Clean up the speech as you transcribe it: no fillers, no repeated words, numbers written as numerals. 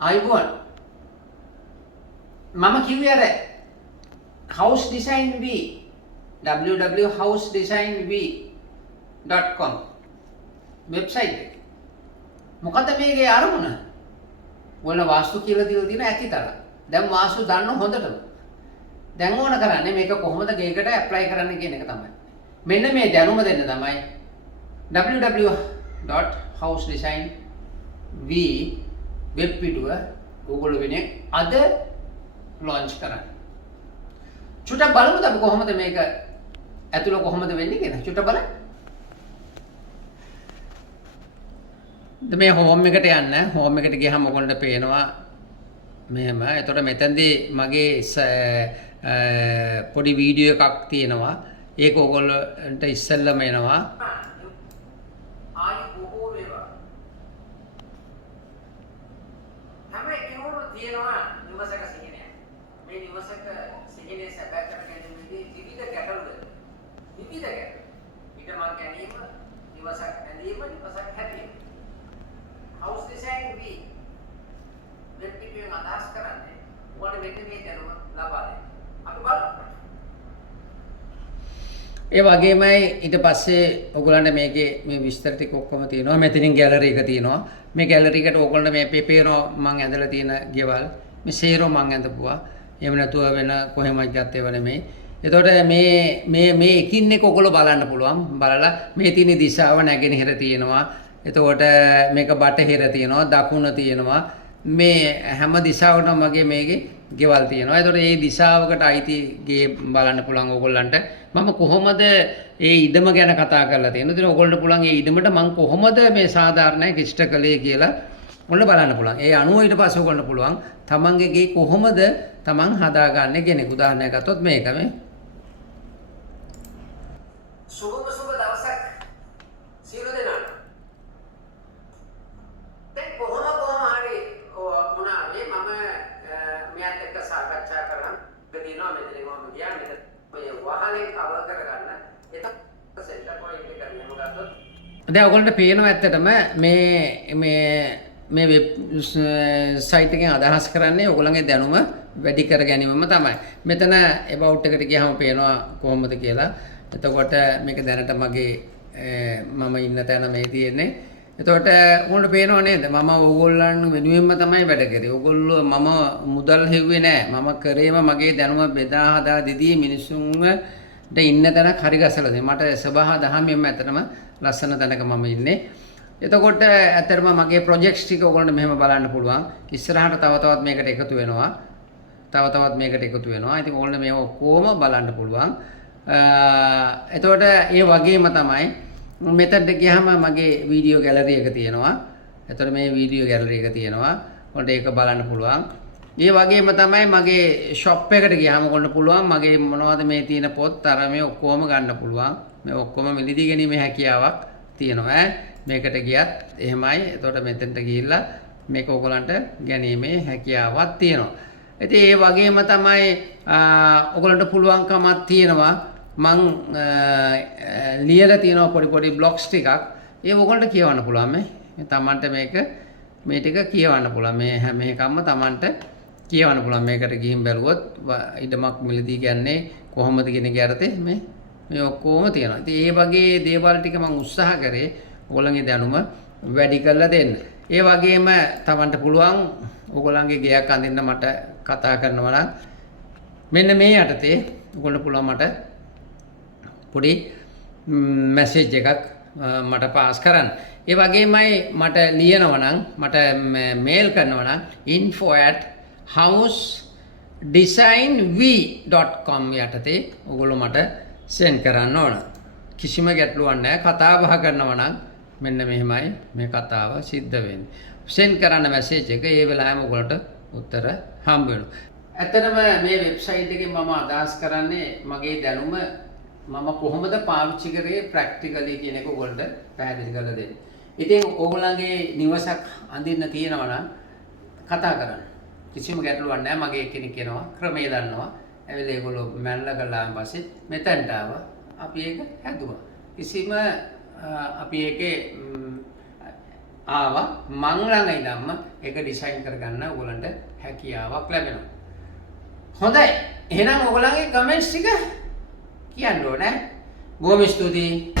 ආයිබෝන් මම කිව්වේ අර house design v www.housedesignv.com website එක. මොකද මේකේ අරමුණ? ඔයාලා වාස්තු කියලා දීලා තියෙන ඇතිතල. දැන් වාස්තු දන්න හොඳටම. දැන් ඕන කරන්නේ මේක කොහොමද ගේකට ඇප්ලයි කරන්න කියන එක තමයි. මෙන්න මේ දැනුම දෙන්න තමයි www.housedesignv වෙබ් පිටුව Google වෙන්නේ අද launch කරන්නේ. චුට්ටක් බලමුද අපි කොහොමද මේක ඇතුළ කොහොමද වෙන්නේ කියලා. චුට්ටක් බලන්න. මේ හෝම් එකට යන්න. හෝම් එකට ගියහම ඔයගොල්ලන්ට පේනවා මෙහෙම. එතකොට මෙතනදී මගේ පොඩි වීඩියෝ එකක් තියෙනවා. ඒක ඔයගොල්ලන්ට ඉස්සෙල්ලම එනවා. ආයි බොහෝ වේවා. හැම එකකම තියෙනවා නිවසක සිහිනය. මේ නිවසක සිහිනය සැබෑ කර ගැනීමේදී විවිධ ගැටලු විවිධ ගැටලු. ඊටම ගැනීම, නිවසක් ඇඳීම, නිවසක් හැදීම. house design v වෙබ් පිටුවෙන් අදහස් කරන්නේ ඔයාලට මෙන්න මේ දැනුම ලබා දෙන්න. අපි බලමු. ඒ වගේමයි ඊට පස්සේ ඔයගොල්ලන්ට මේකේ මේ විස්තර ටික ඔක්කොම තියෙනවා. මෙතනින් ගැලරි එක තියෙනවා. මේ ගැලරි එකට ඔයගොල්ලන්ට මේ පේපේරෝ මම ඇඳලා තියෙන ගෙවල් මේ සේරෝ මම ඇඳපුවා. එහෙම නැතුව වෙන කොහෙමත් ගත්තේව නෙමෙයි. එතකොට මේ එකින් එක ඔයගොල්ලෝ බලන්න පුළුවන්. බලලා මේ තියෙන දිශාව නැගෙනහිර තියෙනවා. එතකොට මේක බටහිර තියෙනවා, දකුණ තියෙනවා. මේ හැම දිශාවකටම මගේ මේකේ ගෙවල් තියෙනවා. එතකොට මේ දිශාවකට අයිති ගේ බලන්න පුළුවන් ඕගොල්ලන්ට. මම කොහොමද ඒ ඉඩම ගැන කතා කරලා තියෙන්නේ. ඉතින් ඕගොල්ලන්ට පුළුවන් ඒ ඉඩමට මම කොහොමද මේ සාධාරණයි කිෂ්ඨ කළේ කියලා ඔන්න බලන්න පුළුවන්. ඒ අනුව ඊට පස්සේ ඔයගොල්ලන්ට පුළුවන් තමන්ගේ ගේ කොහොමද තමන් හදාගන්නේ කියන එක. උදාහරණයක් ගත්තොත් මේක මේ සුබ දවසක් සියලු දෙනාට. දැන් කොහොම හරි මොනාවේ මම මෙයාත් එක්ක සාකච්ඡා කරා. ගදිනවා මෙතන මම ගියා මෙතන මේ වහලෙන් කවර් කරගන්න. එතකොට සෙන්ටර් පොයින්ට් එක කරගෙන ගත්තොත් දැන් ඔයගොල්ලන්ට පේනවා ඇත්තටම මේ වෙබ් සයිට් එකෙන් අදහස් කරන්නේ ඔයගොල්ලන්ගේ දැනුම වැඩි කර ගැනීමම තමයි. මෙතන about එකට ගියාම පේනවා කොහොමද කියලා. එතකොට මේක දැනට මගේ මම ඉන්න තැන මේ තියෙන්නේ. එතකොට උගලන්ට පේනව නේද? මම ඕගොල්ලන් වෙනුවෙන්ම තමයි වැඩ කරේ. ඕගොල්ලෝ මම මුදල් හෙව්වේ නෑ. මම කරේම මගේ දැනුම බෙදා හදා දෙදී මිනිසුන්ට ඉන්න තැනක් හරි ගසලා දෙන්න. මට සබහා දහමින්ම ඇත්තටම ලස්සන තැනක මම ඉන්නේ. එතකොට ඇත්තටම මගේ ප්‍රොජෙක්ට්ස් ටික ඔයගොල්ලන්ට මෙහෙම බලන්න පුළුවන්. ඉස්සරහට තව තවත් මේකට එකතු වෙනවා. ඉතින් ඔයගොල්ලන්ට මේව ඔක්කොම බලන්න පුළුවන්. එතකොට ඒ වගේම තමයි මෙතනට ගියාම මගේ වීඩියෝ ගැලරි එක තියෙනවා. එතකොට මේ වීඩියෝ ගැලරි එක තියෙනවා. ඔයාලට ඒක බලන්න පුළුවන්. ඒ වගේම තමයි මගේ ෂොප් එකට ගියාම ඔයාලට පුළුවන් මගේ මොනවද මේ තියෙන පොත් අර මේ ඔක්කොම ගන්න පුළුවන්. මේ ඔක්කොම මිලදී ගැනීමේ හැකියාවක් තියෙනවා. මේකට ගියත් එහෙමයි. එතකොට මෙතෙන්ට ගිහිල්ලා මේක ඔයගලන්ට ගැනීමේ හැකියාවක් තියෙනවා. ඉතින් ඒ වගේම තමයි ඔයගලන්ට පුළුවන්කමක් තියෙනවා මං ලියලා තියෙනවා පොඩි බ්ලොග්ස් ටිකක්. ඒ ඔයගලන්ට කියවන්න පුළුවන් මේ තමන්ට මේ ටික කියවන්න පුළුවන්. මේ හැම එකක්ම තමන්ට කියවන්න පුළුවන්. මේකට ගිහින් බැලුවොත් ඉඩමක් මිලදී ගන්නේ කොහොමද කියන එක යටතේ මේ ඔක්කොම තියෙනවා. ඉතින් ඒ වගේ දේවල් ටික මම උත්සාහ කරේ ඔයගොල්ලන්ගේ දැනුම වැඩි කරලා දෙන්න. ඒ වගේම තමන්ට පුළුවන් ඔයගොල්ලන්ගේ ගෙයක් අඳින්න මට කතා කරනවා නම් මෙන්න මේ යටතේ ඔයගොල්ලන්ට පුළුවන් මට පොඩි මැසේජ් එකක් මට පාස් කරන්න. ඒ වගේමයි මට ලියනවා නම් මට මේල් කරනවා නම් info@housedesignv.com යටතේ ඔයගොල්ලෝ මට සෙන්ඩ් කරන්න ඕන. කිසිම ගැටලුවක් නැහැ. කතා බහ කරනවා නම් මෙන්න මෙහෙමයි මේ කතාව සිද්ධ වෙන්නේ. සෙන්ඩ් කරන්න මැසේජ් එක ඒ වෙලාවෙම ඔයගොල්ලන්ට උත්තර හම්බ වෙනවා. ඇත්තටම මේ වෙබ්සයිට් එකෙන් මම අදහස් කරන්නේ මගේ දැනුම මම කොහොමද පාවිච්චි කරේ ප්‍රැක්ටිකලි කියන එක ඔයගොල්ලන්ට පැහැදිලි කරලා දෙන්න. ඉතින් ඕගොල්ලන්ගේ නිවසක් අඳින්න තියෙනවා නම් කතා කරන්න. කිසිම ගැටලුවක් නැහැ. මගේ කෙනෙක් කෙනවා ක්‍රමයේ දන්නවා. ඇවිල්ලා ඒගොල්ලෝ මැනලා ගලාන් පස්සේ මෙතනට ආවා. අපි ඒක හැදුවා. කිසිම අපි ඒකේ ආවා මං ළඟ ඉඳන්ම ඒක ඩිසයින් කරගන්න ඔයගලන්ට හැකියාවක් ලැබෙනවා. හොඳයි. එහෙනම් ඔයගලන්ගේ කමෙන්ට්ස් ටික කියන්න ඕනේ. බොහොම ස්තුතියි.